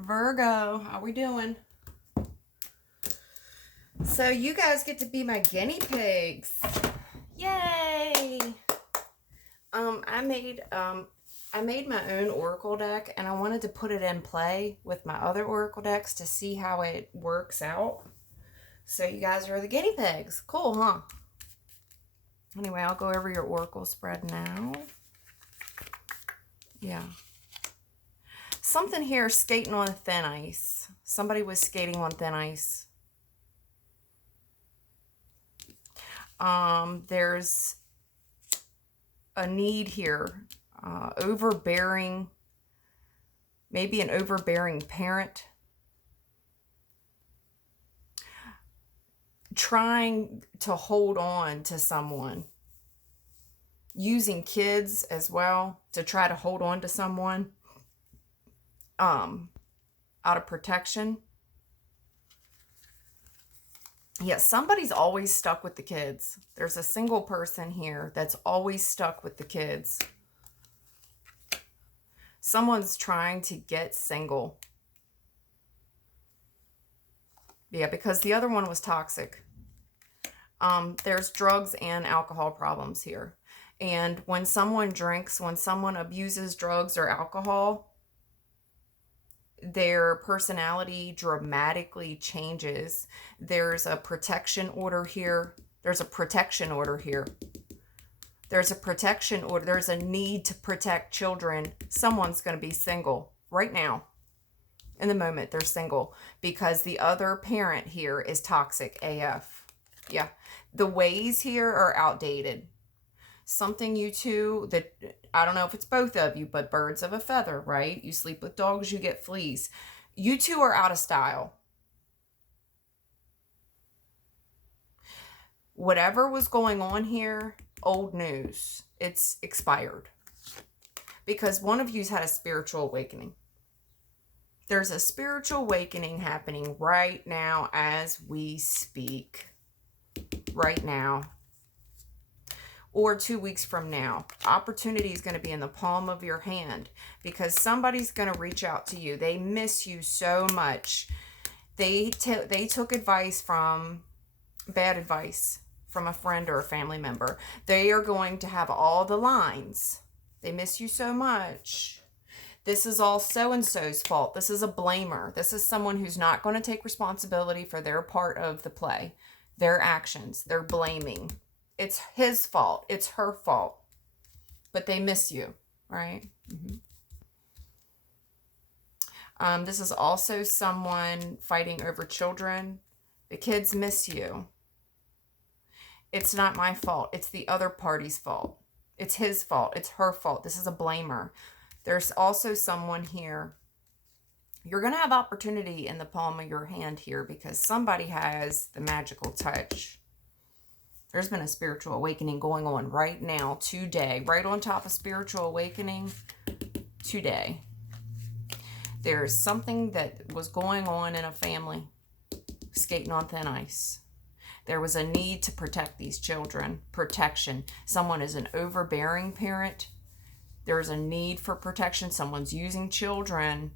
Virgo, how we doing? So you guys get to be my guinea pigs. Yay! I made my own oracle deck and I wanted to put it in play with my other oracle decks to see how it works out. So you guys are the guinea pigs. Cool, huh? Anyway, I'll go over your oracle spread now. Yeah. Something here skating on thin ice. Somebody was skating on thin ice. There's a need here. Overbearing, maybe an overbearing parent. Trying to hold on to someone. Using kids as well to try to hold on to someone. Out of protection. Yeah, somebody's always stuck with the kids. There's a single person here that's always stuck with the kids. Someone's trying to get single. Yeah, because the other one was toxic. There's drugs and alcohol problems here. And when someone drinks, when someone abuses drugs or alcohol, their personality dramatically changes. There's a protection order here. There's a protection order here. There's a protection order. There's a need to protect children. Someone's going to be single right now. In the moment, they're single because the other parent here is toxic AF. Yeah. The ways here are outdated. Something you two, that I don't know if it's both of you, but birds of a feather, right? You sleep with dogs, you get fleas. You two are out of style. Whatever was going on here, old news. It's expired. Because one of you's had a spiritual awakening. There's a spiritual awakening happening right now as we speak. Right now. Or 2 weeks from now. Opportunity is going to be in the palm of your hand because somebody's going to reach out to you. They miss you so much. They took advice from, bad advice from a friend or a family member. They are going to have all the lines. They miss you so much. This is all so-and-so's fault. This is a blamer. This is someone who's not going to take responsibility for their part of the play. Their actions. They're blaming. It's his fault. It's her fault. But they miss you, right? This is also someone fighting over children. The kids miss you. It's not my fault. It's the other party's fault. It's his fault. It's her fault. This is a blamer. There's also someone here. You're going to have opportunity in the palm of your hand here because somebody has the magical touch. There's been a spiritual awakening going on right now, today. Right on top of spiritual awakening, today. There's something that was going on in a family, skating on thin ice. There was a need to protect these children. Protection. Someone is an overbearing parent. There's a need for protection. Someone's using children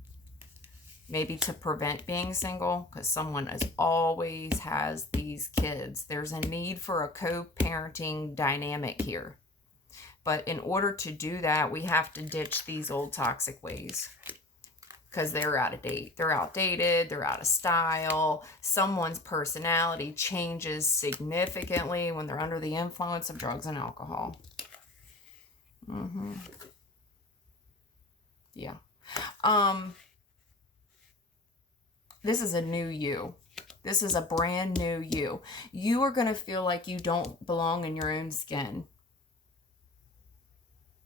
maybe to prevent being single because someone always has these kids. There's a need for a co-parenting dynamic here. But in order to do that, we have to ditch these old toxic ways because they're out of date. They're outdated. They're out of style. Someone's personality changes significantly when they're under the influence of drugs and alcohol. Yeah. This is a new you. This is a brand new you. You are going to feel like you don't belong in your own skin.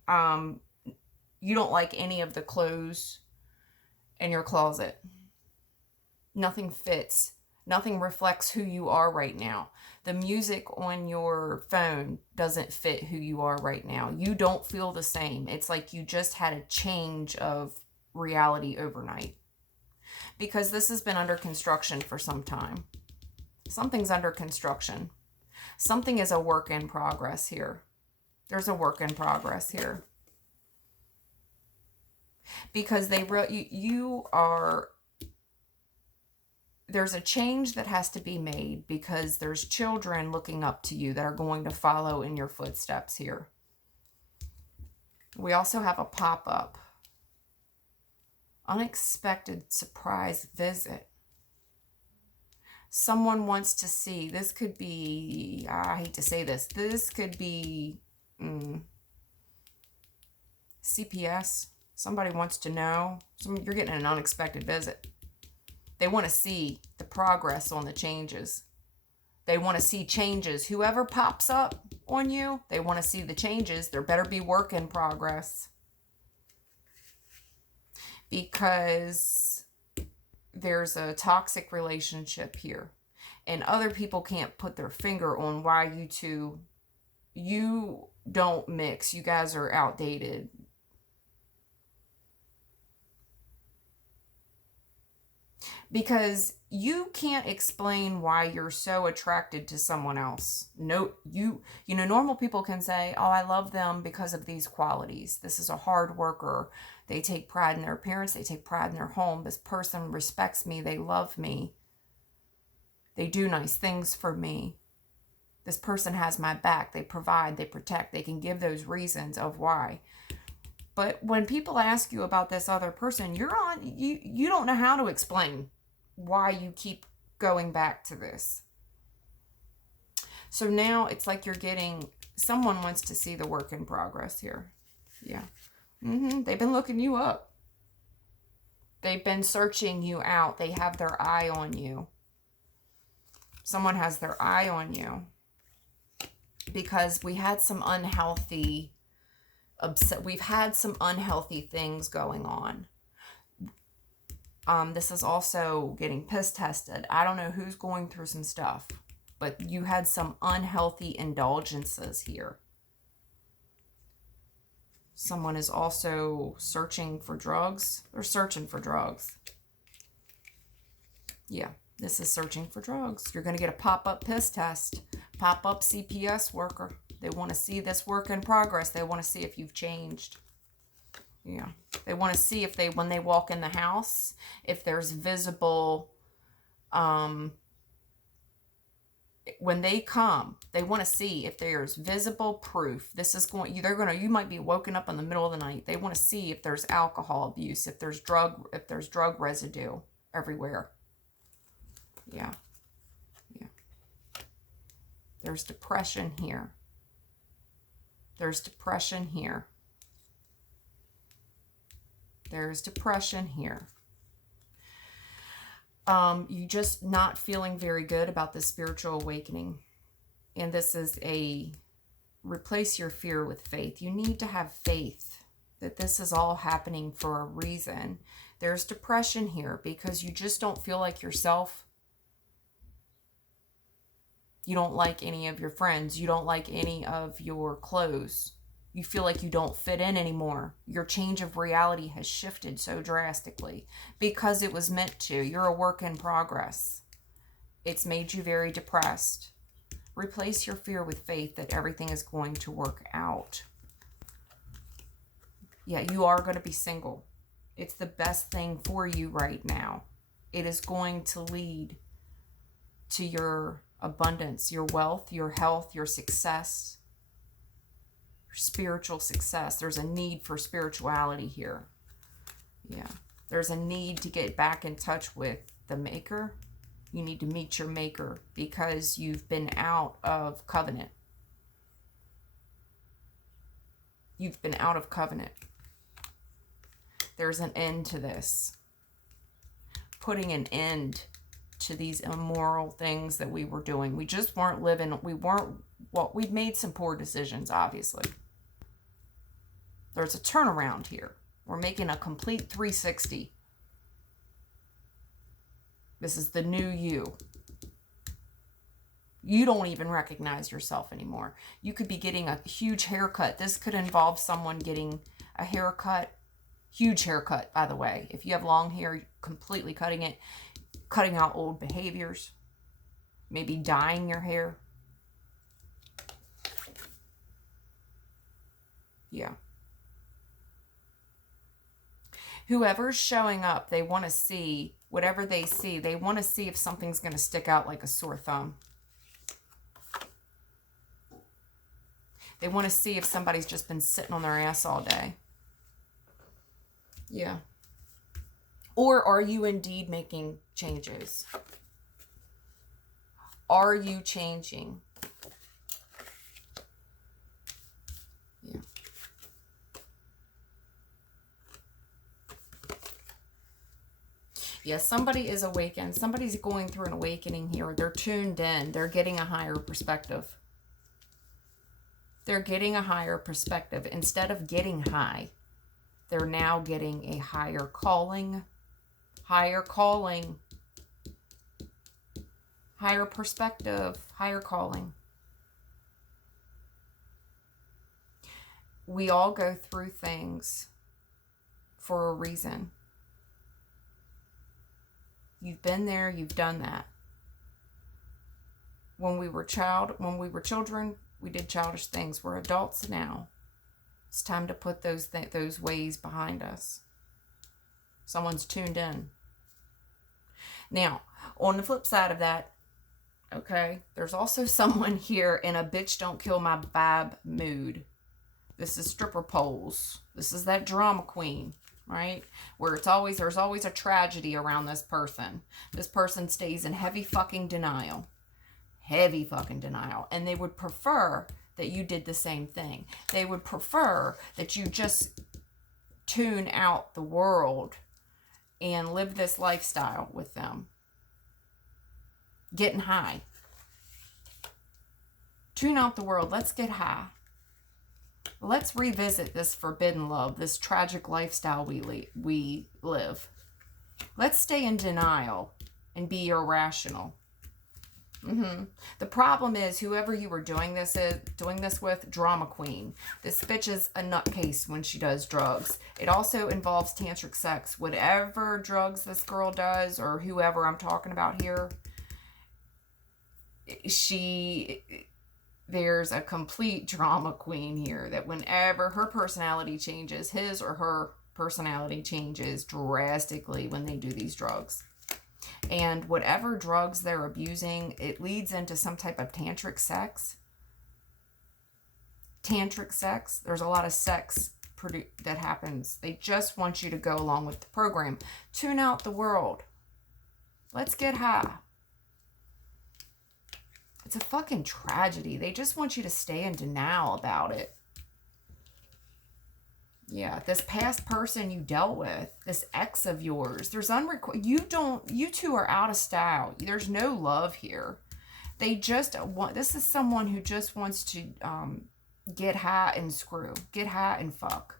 You don't like any of the clothes in your closet. Nothing fits. Nothing reflects who you are right now. The music on your phone doesn't fit who you are right now. You don't feel the same. It's like you just had a change of reality overnight. Because this has been under construction for some time. Something's under construction. Something is a work in progress here. There's a work in progress here. Because you are there's a change that has to be made because there's children looking up to you that are going to follow in your footsteps here. We also have a pop-up. Unexpected surprise visit. Someone wants to see. This could be, I hate to say this, this could be CPS. Somebody wants to know. You're getting an unexpected visit. They want to see the progress on the changes. They want to see changes. Whoever pops up on you, they want to see the changes. There better be work in progress. Because there's a toxic relationship here. And other people can't put their finger on why you don't mix. You guys are outdated. Because you can't explain why you're so attracted to someone else. No, you know, normal people can say, oh, I love them because of these qualities. This is a hard worker. They take pride in their appearance. They take pride in their home. This person respects me. They love me. They do nice things for me. This person has my back. They provide, they protect. They can give those reasons of why. But when people ask you about this other person, you don't know how to explain why you keep going back to this. So now it's like you're getting, someone wants to see the work in progress here. Yeah. They've been looking you up. They've been searching you out. They have their eye on you. Someone has their eye on you. Because we had some unhealthy, we've had some unhealthy things going on. This is also getting piss tested. I don't know who's going through some stuff, but you had some unhealthy indulgences here. Someone is also searching for drugs. They're searching for drugs. Yeah, this is searching for drugs. You're going to get a pop-up piss test. Pop-up CPS worker. They want to see this work in progress. They want to see if you've changed. Yeah. They want to see if when they walk in the house, if there's visible, when they come, they want to see if there's visible proof. This is you might be woken up in the middle of the night. They want to see if there's alcohol abuse, if there's drug residue everywhere. Yeah. Yeah. There's depression here. There's depression here. There's depression here. You just not feeling very good about the spiritual awakening. And this is replace your fear with faith. You need to have faith that this is all happening for a reason. There's depression here because you just don't feel like yourself. You don't like any of your friends. You don't like any of your clothes. You feel like you don't fit in anymore. Your change of reality has shifted so drastically because it was meant to. You're a work in progress. It's made you very depressed. Replace your fear with faith that everything is going to work out. Yeah, you are going to be single. It's the best thing for you right now. It is going to lead to your abundance, your wealth, your health, your success. Spiritual success. There's a need for spirituality here. Yeah. There's a need to get back in touch with the maker. You need to meet your maker because you've been out of covenant. You've been out of covenant. There's an end to this. Putting an end to these immoral things that we were doing. We just weren't living, we'd made some poor decisions, obviously. There's a turnaround here. We're making a complete 360. This is the new you. You don't even recognize yourself anymore. You could be getting a huge haircut. This could involve someone getting a haircut. Huge haircut, by the way. If you have long hair, completely cutting it. Cutting out old behaviors. Maybe dyeing your hair. Yeah. Whoever's showing up, they want to see whatever they see, they want to see if something's going to stick out like a sore thumb. They want to see if somebody's just been sitting on their ass all day. Yeah. Or are you indeed making changes? Are you changing? Yeah. Yeah, somebody is awakened. Somebody's going through an awakening here. They're tuned in. They're getting a higher perspective. They're getting a higher perspective. Instead of getting high, they're now getting a higher calling. Higher calling. Higher perspective. Higher calling. We all go through things for a reason. You've been there, you've done that. When we were children, we did childish things. We're adults now. It's time to put those ways behind us. Someone's tuned in. Now, on the flip side of that, okay, there's also someone here in a bitch don't kill my vibe mood. This is stripper poles. This is that drama queen. Right? Where there's always a tragedy around this person. This person stays in heavy fucking denial. Heavy fucking denial. And they would prefer that you did the same thing. They would prefer that you just tune out the world and live this lifestyle with them. Getting high. Tune out the world. Let's get high. Let's revisit this forbidden love, this tragic lifestyle we live. Let's stay in denial and be irrational. The problem is, whoever you were doing this with, drama queen. This bitch is a nutcase when she does drugs. It also involves tantric sex. Whatever drugs this girl does, or whoever I'm talking about here, there's a complete drama queen here, that whenever her personality changes, his or her personality changes drastically when they do these drugs. And whatever drugs they're abusing, it leads into some type of tantric sex. Tantric sex. There's a lot of sex that happens. They just want you to go along with the program. Tune out the world. Let's get high. It's a fucking tragedy. They just want you to stay in denial about it. Yeah, this past person you dealt with, this ex of yours, there's you two are out of style. There's no love here. They just want, this is someone who just wants to get high and screw, get high and fuck.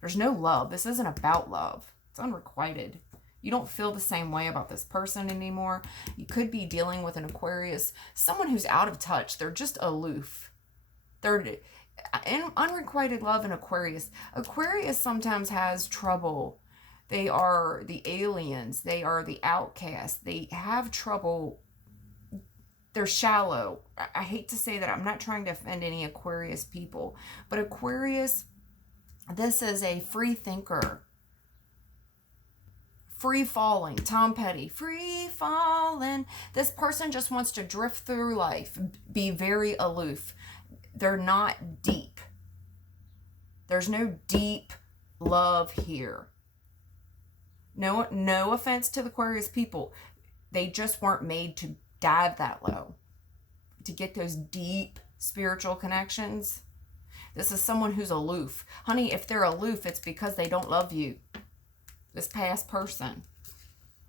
There's no love. This isn't about love. It's unrequited. You don't feel the same way about this person anymore. You could be dealing with an Aquarius, someone who's out of touch. They're just aloof. They're in unrequited love in Aquarius. Aquarius sometimes has trouble. They are the aliens. They are the outcasts. They have trouble. They're shallow. I hate to say that. I'm not trying to offend any Aquarius people. But Aquarius, this is a free thinker. Free falling. Tom Petty. Free falling. This person just wants to drift through life. Be very aloof. They're not deep. There's no deep love here. No offense to the Aquarius people. They just weren't made to dive that low. To get those deep spiritual connections. This is someone who's aloof. Honey, if they're aloof, it's because they don't love you. This past person.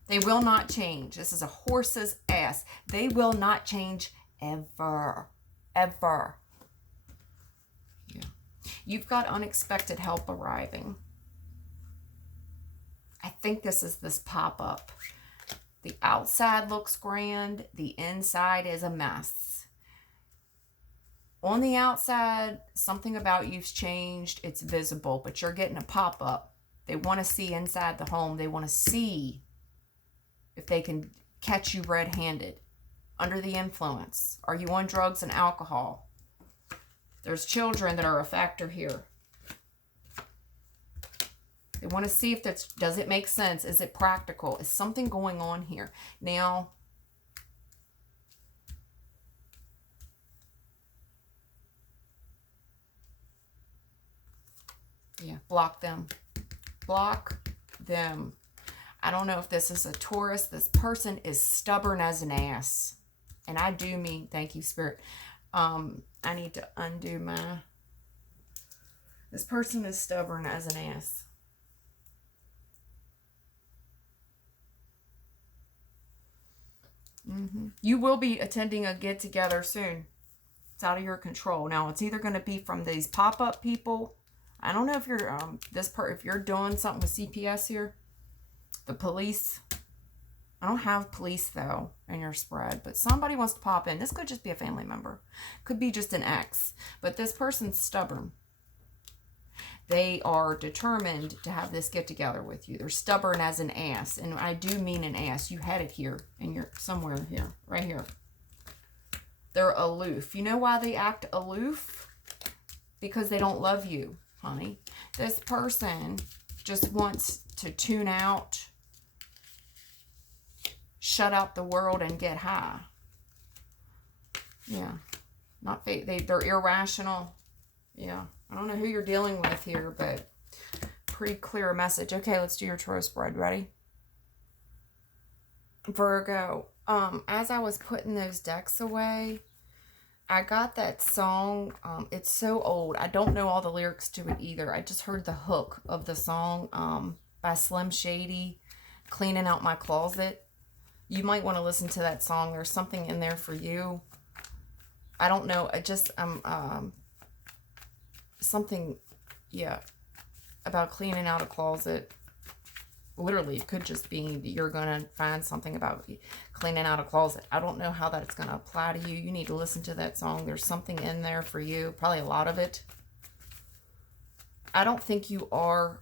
They will not change. This is a horse's ass. They will not change ever. Ever. Yeah. You've got unexpected help arriving. I think this is this pop-up. The outside looks grand. The inside is a mess. On the outside, something about you's changed. It's visible, but you're getting a pop-up. They want to see inside the home. They want to see if they can catch you red-handed, under the influence. Are you on drugs and alcohol? There's children that are a factor here. They want to see if that's, does it make sense? Is it practical? Is something going on here? Now, yeah, block them. Block them. I don't know if this is a Taurus. This person is stubborn as an ass. And I do mean, thank you, Spirit. I need to undo my... This person is stubborn as an ass. You will be attending a get-together soon. It's out of your control. Now, it's either going to be from these pop-up people. I don't know if you're if you're doing something with CPS here. The police. I don't have police, though, in your spread. But somebody wants to pop in. This could just be a family member. Could be just an ex. But this person's stubborn. They are determined to have this get together with you. They're stubborn as an ass. And I do mean an ass. You had it here. And you're somewhere here. Right here. They're aloof. You know why they act aloof? Because they don't love you, honey. This person just wants to tune out, shut out the world, and get high. Yeah. Not they're irrational. Yeah. I don't know who you're dealing with here, but pretty clear message. Okay, let's do your tarot spread. Ready? Virgo. As I was putting those decks away, I got that song. It's so old. I don't know all the lyrics to it either. I just heard the hook of the song by Slim Shady, Cleaning Out My Closet. You might want to listen to that song. There's something in there for you. I don't know. I just something, yeah, about cleaning out a closet. Literally, it could just be you're going to find something about cleaning out a closet. I don't know how that's going to apply to you. You need to listen to that song. There's something in there for you. Probably a lot of it. I don't think you are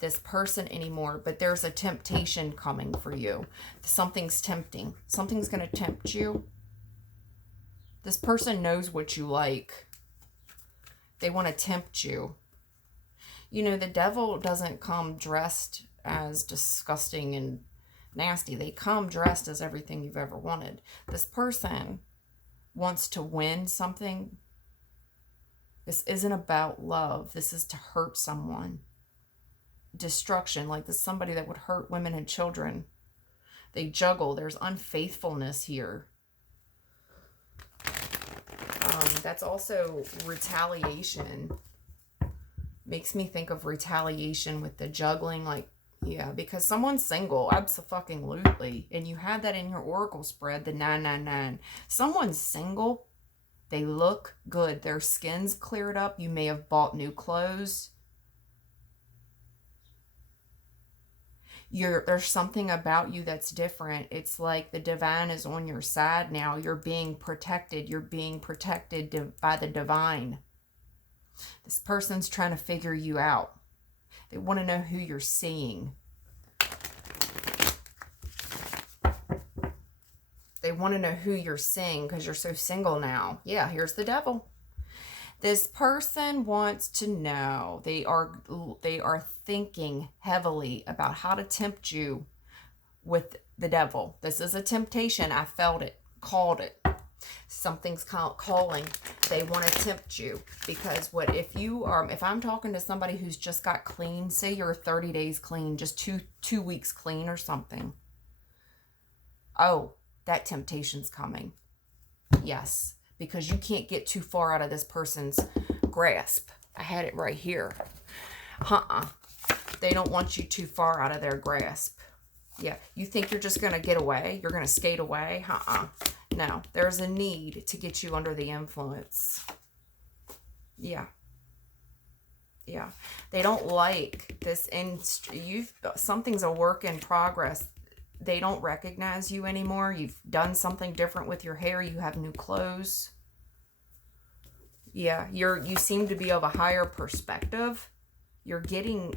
this person anymore, but there's a temptation coming for you. Something's tempting. Something's going to tempt you. This person knows what you like. They want to tempt you. You know, the devil doesn't come dressed as disgusting and nasty. They come dressed as everything you've ever wanted. This person wants to win something. This isn't about love. This is to hurt someone. Destruction. Like this, somebody that would hurt women and children. They juggle. There's unfaithfulness here. That's also retaliation. Makes me think of retaliation with the juggling. Like, yeah, because someone's single. Abso-fucking-lutely. And you had that in your oracle spread, the 999. Someone's single. They look good. Their skin's cleared up. You may have bought new clothes. There's something about you that's different. It's like the divine is on your side now. You're being protected. You're being protected by the divine. This person's trying to figure you out. They want to know who you're seeing. They want to know who you're seeing because you're so single now. Yeah, here's the devil. This person wants to know. They are thinking heavily about how to tempt you with the devil. This is a temptation. I felt it. Called it. Something's calling. They want to tempt you because if I'm talking to somebody who's just got clean, say you're 30 days clean, just two weeks clean or something. Oh, that temptation's coming. Yes, because you can't get too far out of this person's grasp. I had it right here. They don't want you too far out of their grasp. Yeah, you think you're just going to get away? You're going to skate away? No, there's a need to get you under the influence. Yeah. Yeah. They don't like this. Something's a work in progress. They don't recognize you anymore. You've done something different with your hair. You have new clothes. Yeah, you seem to be of a higher perspective. You're getting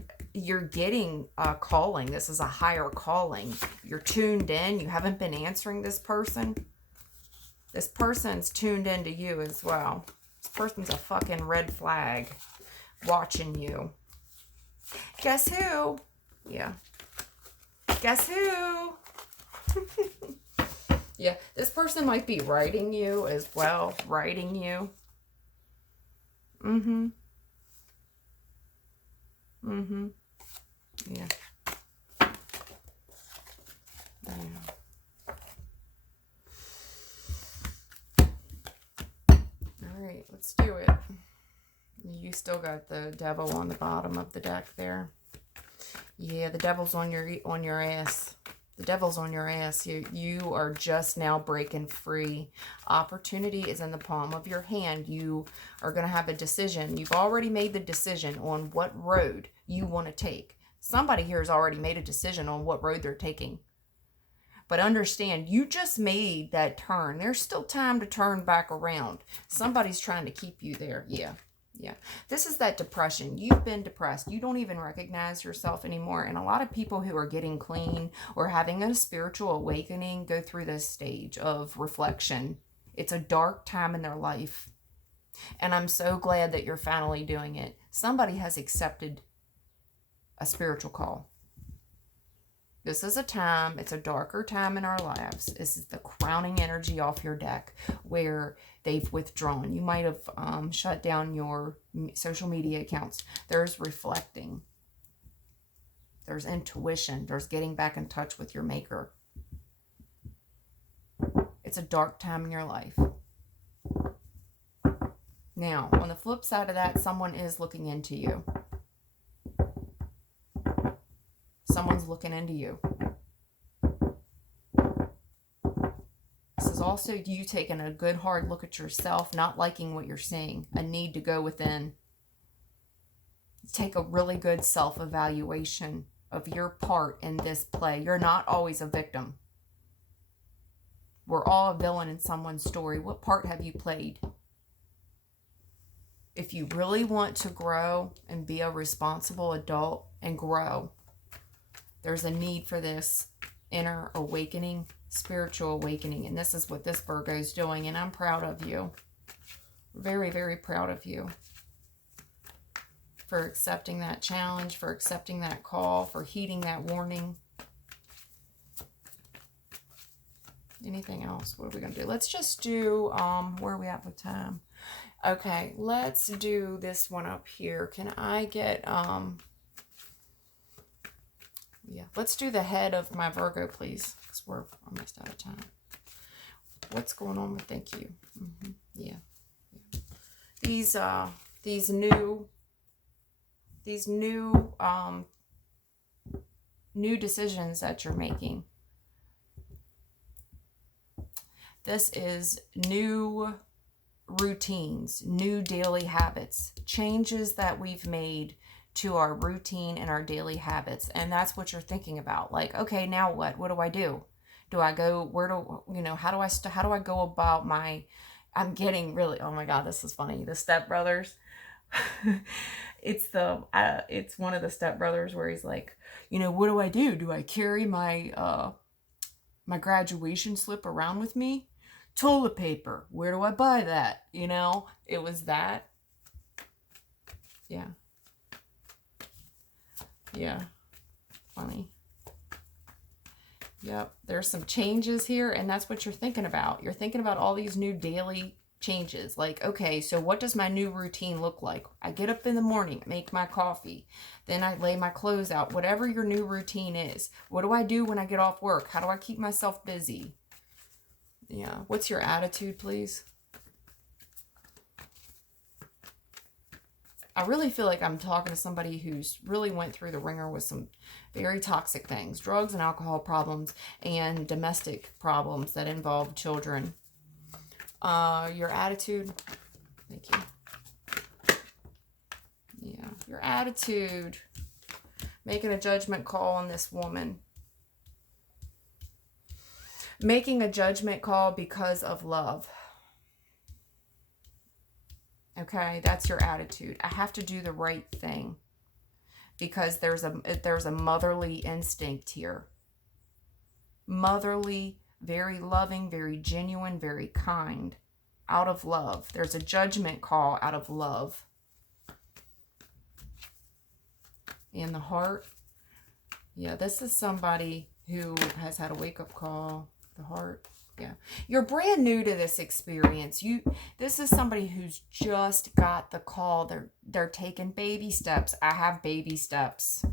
a calling. This is a higher calling. You're tuned in. You haven't been answering this person. This person's tuned into you as well. This person's a fucking red flag watching you. Guess who? Yeah. Guess who? Yeah, this person might be writing you as well. Writing you. Mm-hmm. Mm-hmm. Yeah. Yeah. All right, let's do it. You still got the devil on the bottom of the deck there. Yeah, the devil's on your ass. The devil's on your ass. You are just now breaking free. Opportunity is in the palm of your hand. You are going to have a decision. You've already made the decision on what road you want to take. Somebody here has already made a decision on what road they're taking. But understand, you just made that turn. There's still time to turn back around. Somebody's trying to keep you there. Yeah. Yeah. This is that depression. You've been depressed. You don't even recognize yourself anymore. And a lot of people who are getting clean or having a spiritual awakening go through this stage of reflection. It's a dark time in their life. And I'm so glad that you're finally doing it. Somebody has accepted a spiritual call. This is a time, it's a darker time in our lives. This is the crowning energy off your deck where they've withdrawn. You might have shut down your social media accounts. There's reflecting. There's intuition. There's getting back in touch with your maker. It's a dark time in your life. Now, on the flip side of that, someone is looking into you. Someone's looking into you. This is also you taking a good hard look at yourself, not liking what you're seeing, a need to go within. Take a really good self-evaluation of your part in this play. You're not always a victim. We're all a villain in someone's story. What part have you played? If you really want to grow and be a responsible adult and grow, there's a need for this inner awakening, spiritual awakening. And this is what this Virgo is doing. And I'm proud of you. Very, very proud of you. For accepting that challenge, for accepting that call, for heeding that warning. Anything else? What are we going to do? Let's just do, where are we at with time? Okay, let's do this one up here. Can I get, yeah, let's do the head of my Virgo, please, because we're almost out of time. What's going on with, thank you. Yeah. These new decisions that you're making. This is new routines, new daily habits, changes that we've made to our routine and our daily habits. And that's what you're thinking about. Like, okay, now what? What do I do? Do I go, where do, how do I go about I'm getting really, oh my God, this is funny. The stepbrothers. It's one of the stepbrothers where he's like, what do I do? Do I carry my, my graduation slip around with me? Toilet paper. Where do I buy that? It was that. Yeah. Yeah. Funny. Yep. There's some changes here, and that's what you're thinking about. You're thinking about all these new daily changes. Like, okay, so what does my new routine look like? I get up in the morning, make my coffee, then I lay my clothes out. Whatever your new routine is. What do I do when I get off work? How do I keep myself busy? Yeah. What's your attitude, please? I really feel like I'm talking to somebody who's really went through the ringer with some very toxic things, drugs and alcohol problems, and domestic problems that involve children. Your attitude. Thank you. Yeah, your attitude. Making a judgment call on this woman. Making a judgment call because of love. Okay, that's your attitude. I have to do the right thing because there's a motherly instinct here. Motherly, very loving, very genuine, very kind, out of love. There's a judgment call out of love. And the heart. Yeah, this is somebody who has had a wake-up call. The heart. Yeah. You're brand new to this experience. This is somebody who's just got the call. They're taking baby steps. I have baby steps.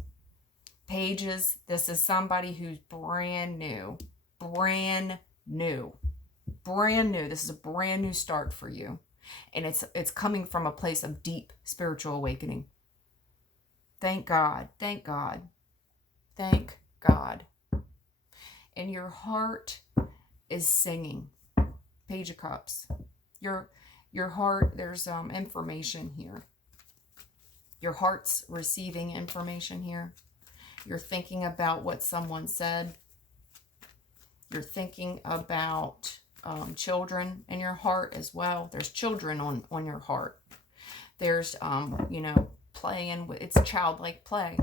Pages, this is somebody who's brand new. Brand new. Brand new. This is a brand new start for you. And it's coming from a place of deep spiritual awakening. Thank God. Thank God. Thank God. And your heart is singing. Page of Cups. Your heart, there's information here. Your heart's receiving information here. You're thinking about what someone said. You're thinking about children in your heart as well. There's children on your heart. There's, playing with, it's childlike play.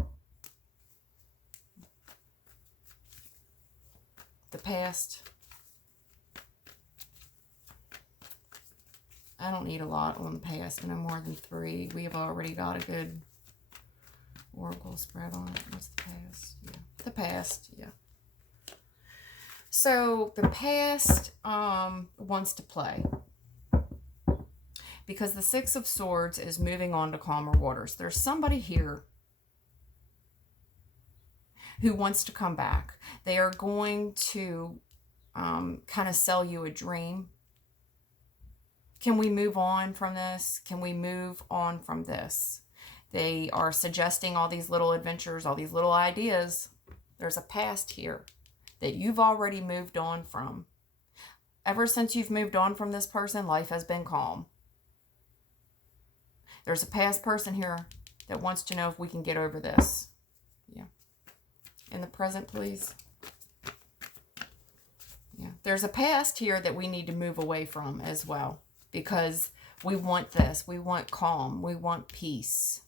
The past. I don't need a lot on the past, no more than 3. We have already got a good oracle spread on it. What's the past? Yeah. The past, yeah. So the past wants to play. Because the 6 of Swords is moving on to calmer waters. There's somebody here who wants to come back. They are going to kind of sell you a dream. Can we move on from this? Can we move on from this? They are suggesting all these little adventures, all these little ideas. There's a past here that you've already moved on from. Ever since you've moved on from this person, life has been calm. There's a past person here that wants to know if we can get over this. Yeah. In the present, please. Yeah. There's a past here that we need to move away from as well. Because we want this. We want calm. We want peace.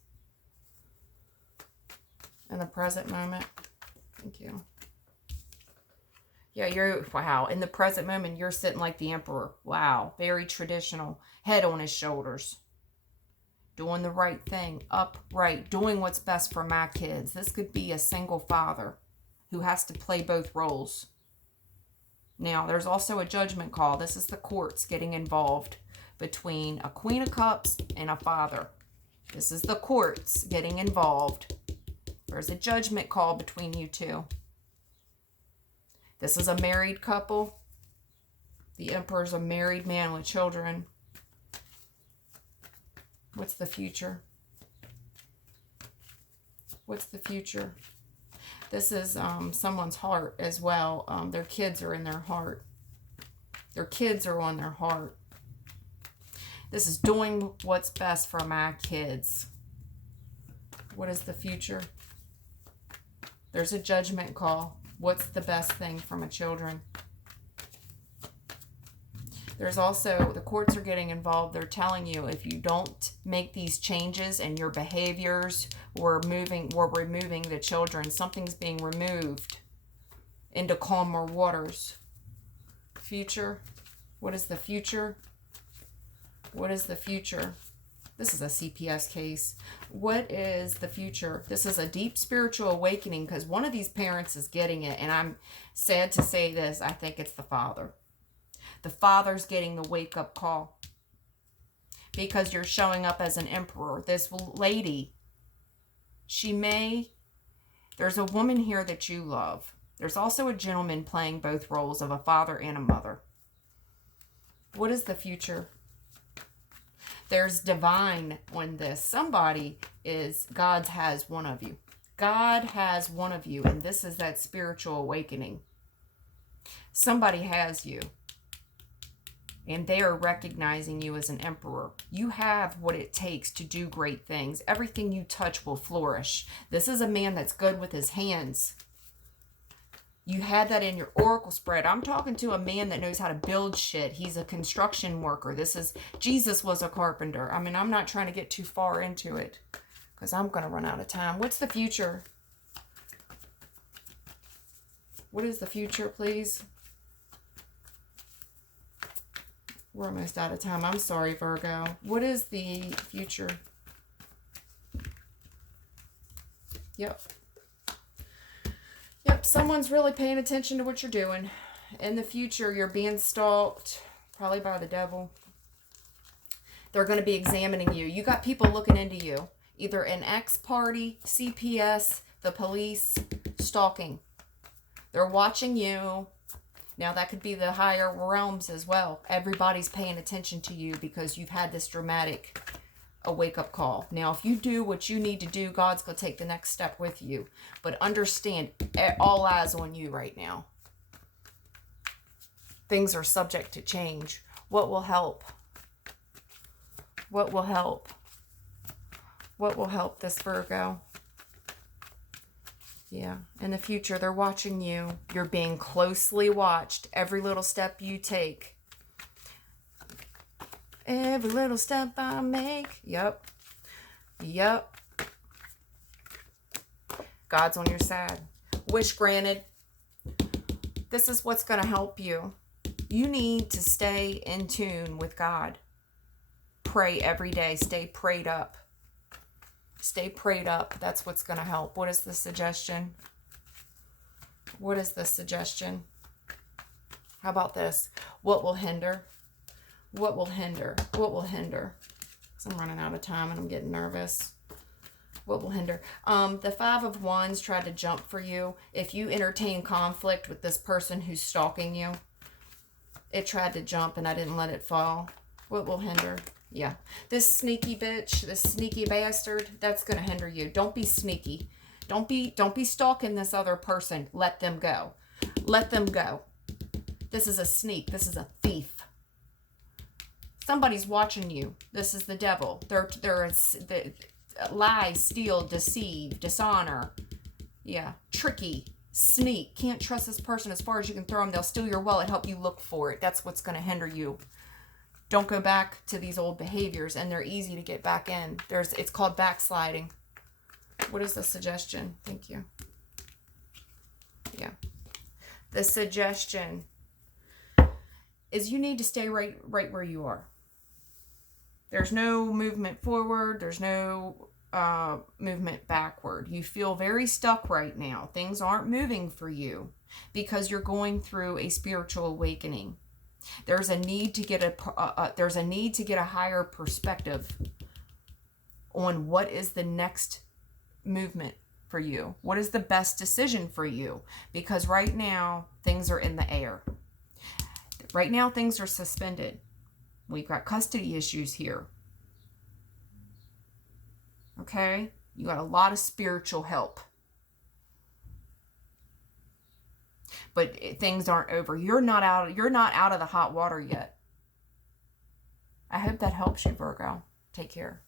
In the present moment. Thank you. Yeah, wow. In the present moment, you're sitting like the emperor. Wow. Very traditional. Head on his shoulders. Doing the right thing. Upright. Doing what's best for my kids. This could be a single father who has to play both roles. Now, there's also a judgment call. This is the courts getting involved between a Queen of Cups and a father. This is the courts getting involved. There's a judgment call between you two. This is a married couple. The Emperor's a married man with children. What's the future? What's the future? This is someone's heart as well. Their kids are in their heart. Their kids are on their heart. This is doing what's best for my kids. What is the future? There's a judgment call. What's the best thing for my children? There's also, the courts are getting involved. They're telling you if you don't make these changes in your behaviors, we're removing the children. Something's being removed into calmer waters. Future. What is the future? What is the future? This is a CPS case. What is the future? This is a deep spiritual awakening because one of these parents is getting it. And I'm sad to say this. I think it's the father. The father's getting the wake-up call. Because you're showing up as an emperor. This lady, there's a woman here that you love. There's also a gentleman playing both roles of a father and a mother. What is the future? There's divine on this. God has one of you. God has one of you, and this is that spiritual awakening. Somebody has you, and they are recognizing you as an emperor. You have what it takes to do great things. Everything you touch will flourish. This is a man that's good with his hands. You had that in your oracle spread. I'm talking to a man that knows how to build shit. He's a construction worker. Jesus was a carpenter. I mean, I'm not trying to get too far into it because I'm going to run out of time. What's the future? What is the future, please? We're almost out of time. I'm sorry, Virgo. What is the future? Yep. Yep, someone's really paying attention to what you're doing. In the future, you're being stalked, probably by the devil. They're going to be examining you. You got people looking into you. Either an ex-party, CPS, the police, stalking. They're watching you. Now, that could be the higher realms as well. Everybody's paying attention to you because you've had this dramatic a wake-up call. Now, if you do what you need to do, God's going to take the next step with you. But understand, all eyes on you right now. Things are subject to change. What will help? What will help? What will help this Virgo? Yeah, in the future, they're watching you. You're being closely watched. Every little step you take. Every little step I make. Yep. Yep. God's on your side. Wish granted. This is what's going to help you. You need to stay in tune with God. Pray every day. Stay prayed up. Stay prayed up. That's what's going to help. What is the suggestion? What is the suggestion? How about this? What will hinder? What will hinder? What will hinder? Because I'm running out of time and I'm getting nervous. What will hinder? The Five of Wands tried to jump for you. If you entertain conflict with this person who's stalking you, it tried to jump and I didn't let it fall. What will hinder? Yeah. This sneaky bitch, this sneaky bastard, that's going to hinder you. Don't be sneaky. Don't be stalking this other person. Let them go. Let them go. This is a sneak. This is a thief. Somebody's watching you. This is the devil. They're lie, steal, deceive, dishonor. Yeah. Tricky. Sneak. Can't trust this person as far as you can throw them. They'll steal your wallet, help you look for it. That's what's going to hinder you. Don't go back to these old behaviors, and they're easy to get back in. It's called backsliding. What is the suggestion? Thank you. Yeah. The suggestion is you need to stay right where you are. There's no movement forward. There's no movement backward. You feel very stuck right now. Things aren't moving for you because you're going through a spiritual awakening. There's a need to get a higher perspective on what is the next movement for you. What is the best decision for you? Because right now things are in the air. Right now things are suspended. We've got custody issues here. Okay? You got a lot of spiritual help. But things aren't over. You're not out of the hot water yet. I hope that helps you, Virgo. Take care.